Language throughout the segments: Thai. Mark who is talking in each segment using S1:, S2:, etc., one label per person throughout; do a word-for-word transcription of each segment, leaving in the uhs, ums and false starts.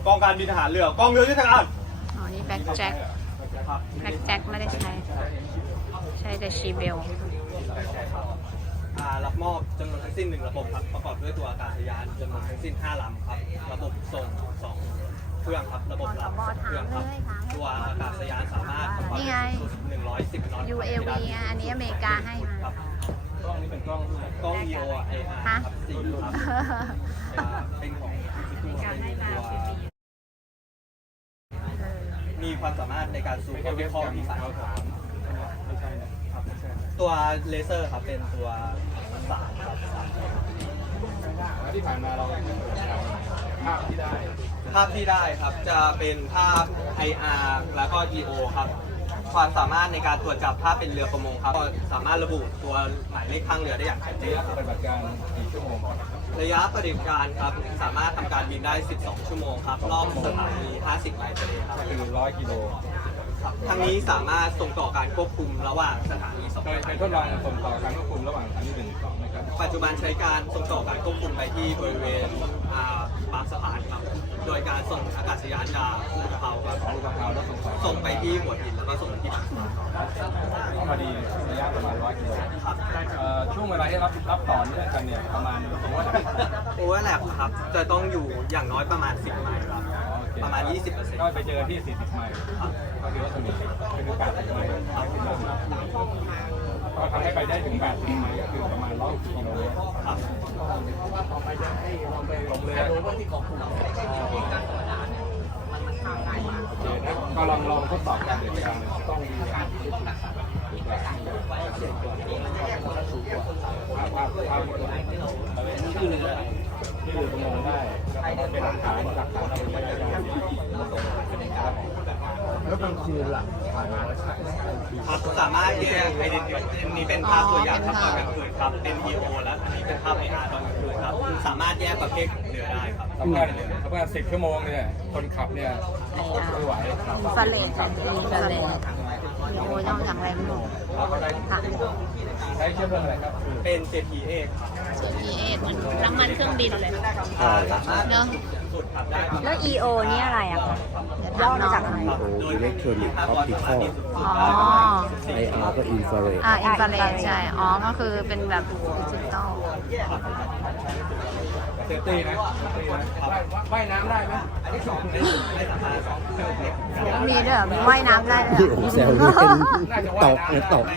S1: กองการบินทหารเรือกองเรือยุทธการ
S2: อ๋อนี่แบ็คแจ็คแบ็คแจ็คไม่ได้ใช้ใช้แต่ชีเบล
S1: รับมอบจำนวนทั้งสิ้นหนึ่งระบบครับประกอบด้วยตัวอากาศยานจำนวนทั้งสิ้นห้าลำครับระบบส่งสองเครื่องครับระบบรับเครื่องครับตัวอากาศยานสามารถ
S2: นี่ไง
S1: หนึ่งร้อยสิบน็อต
S2: ยู เอ วี อันนี้อเมริกาให้มาก
S1: ล้องนี้เป็นกล้องกล้อง อี โอ เอ อาร์ ครับสี่ครับเป็นของเป็นตัวมีความสามารถในการซูมเข้าไปข้อที่สามตัวเลเซอร์ครับเป็นตัวสามครับ
S3: ที่ผ่านมาเราภาพที่ได้
S1: ภาพที่ได้ครับจะเป็นภาพ ไอ อาร์ แล้วก็ อี โอ ครับความสามารถในการตรวจจับภาพเป็นเรือประมงครับก็สามารถระบุตัวหมายเลขข้างเรือได้อย่างชัดเจน
S3: ระยะปฏิบัติการกี่ชั่วโมง
S1: ระยะปฏิบัติการครับสามารถทำการบินได้สิบสองชั่วโมงครับรอบสถานีห้าสิบไมล์ทะเลครับ
S3: คือร้อยกิโล
S1: ทั้งนี้สามารถส่งต่อการควบคุมระหว่างสถานีสอง
S3: เคยทดลองส่งต่อการควบคุมระหว่างสถานีหนึ่งสองนะครับ
S1: ปัจจุบันใช้การส่งต่อการควบคุมไปที่บริเวณบางสะพานครับโดยการส่งอากาศยานจากอุตภาวครับส่งไปที่หัวหินแล้วก็ส่งไปที่บางสะพาน
S3: พอดีระยะประมาณร้อยกิโลครับช่วงเวลาที่รับรับต่อเนื่องกันเนี่ยประมาณโอเวอร์แลป
S1: โอเวอร์แลปครับจะต้องอยู่อย่างน้อยประมาณสิบไมล์ครับประมาณ ยี่สิบเปอร์เซ็นต์
S3: ก็ไปเจอที่สี่สิบไมล์ก็คือว่าสนิทไปดูแปดสิบไมล์ก็ทำให้ไปได้ถึงแปดสิบไมล์ก็คือประมาณร้อยกิโลเมตร
S1: ครับ
S3: ต่อไปจะให้ลงไปลงเรือโดยว่าที่เกาะกลุ่มโอเคนะก็ลองลองทดสอบการเดินทางต้องมีการที่ถูกภาพภาพภาพที่เรือที่เรือประมงได้เป็นหลักฐานหลักฐานอะไรได้แล้วกลางคืนล่ะ
S1: ครับสามารถแยกไอเดนติตี้อันนี้เป็นภาพตัวอย่างครับตอนกลางคืนครับเป็น อี โอ แล้วอันนี้เป็นภาพ ไอ อาร์ ตอนกลางคืนครับสามารถแยกประเภทของเรือได้ครับ
S3: ทำงานทำงานสิบชั่วโมงเนี่ยคนขับเนี่ยไม่ไหว
S2: ฟาเลนขับฟาเลนโอ้ยต้องอย่างไรไม่รู้ค่ะ
S3: ใช้เชื้อเพลิงอะไรครับ
S1: เป็น เจ พี เอ ครับ
S2: เจ พี เอ เหมือนน้ำมันเครื่องบินเลย
S1: สามารถ
S2: เนาะแล้ว อี โอ นี่อะไรอะคะ
S4: ย่อมาจากอะไร Electronic Optical
S2: อ๋อ
S4: ไอ อาร์ ก็ Infrared
S2: อ่า อินฟราเรดใช่ อ๋อ ก็คือเป็นแบบดิจิตอล
S3: เซฟตี้นะว่ายน้ำได้ไหม
S2: มีด้วยมีว่ายน้ำได้เลย
S4: ผมแซวเล่นตกเลยตก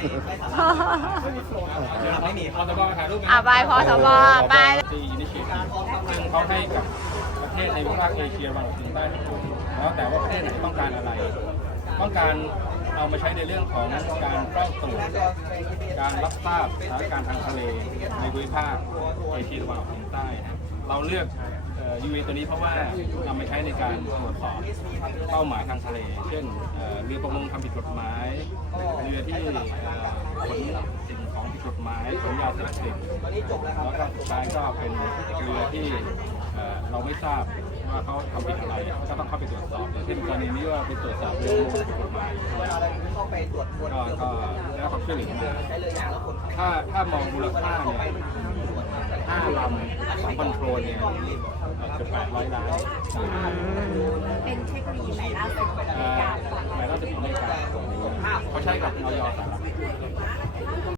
S1: ไม่มี
S3: พอสบถ่ายรูป
S2: อ่ะไปพอสบไป
S3: ที่อินิชิทีซึ่งเขาให้กับประเทศในภูมิภาคเอเชียตะวันออกเฉียงใต้แล้วแต่ว่าประเทศไหนต้องการอะไรต้องการเอามาใช้ในเรื่องของการเฝ้าตรวจการรับทราบสถานการณ์ทางทะเลในภูมิภาคเอเชียตะวันออกเฉียงใต้เราเลือก ยู เอ ตัวนี้เพราะว่านำมาใช้ในการตรวจสอบเป้าหมายทางทะเล เช่นเรือประมงทำผิดกฎหมายเรือที่ขนสิ่งของผิดกฎหมายขนยาเสพติดแล้วก็สุดท้ายก็เป็นเรือที่เราไม่ทราบว่าเขาทำผิดอะไรก็ต้องเข้าไปตรวจสอบเช่นกรณีนี้ว่าไปตรวจสอบเรื่องผิดกฎหมายก็ก็ได้รับความช่วยเหลือมาถ้าถ้ามองมูลค่าเนี่ยห้าลำสองคอนโทรลเนี่ยจะแปดร้อยล้าน
S2: เป็นเทคโนโลยีใหม่ล่าสุด
S3: ใหม่ล่าสุดของอเมริกาเขาใช้กับออยสหรัฐ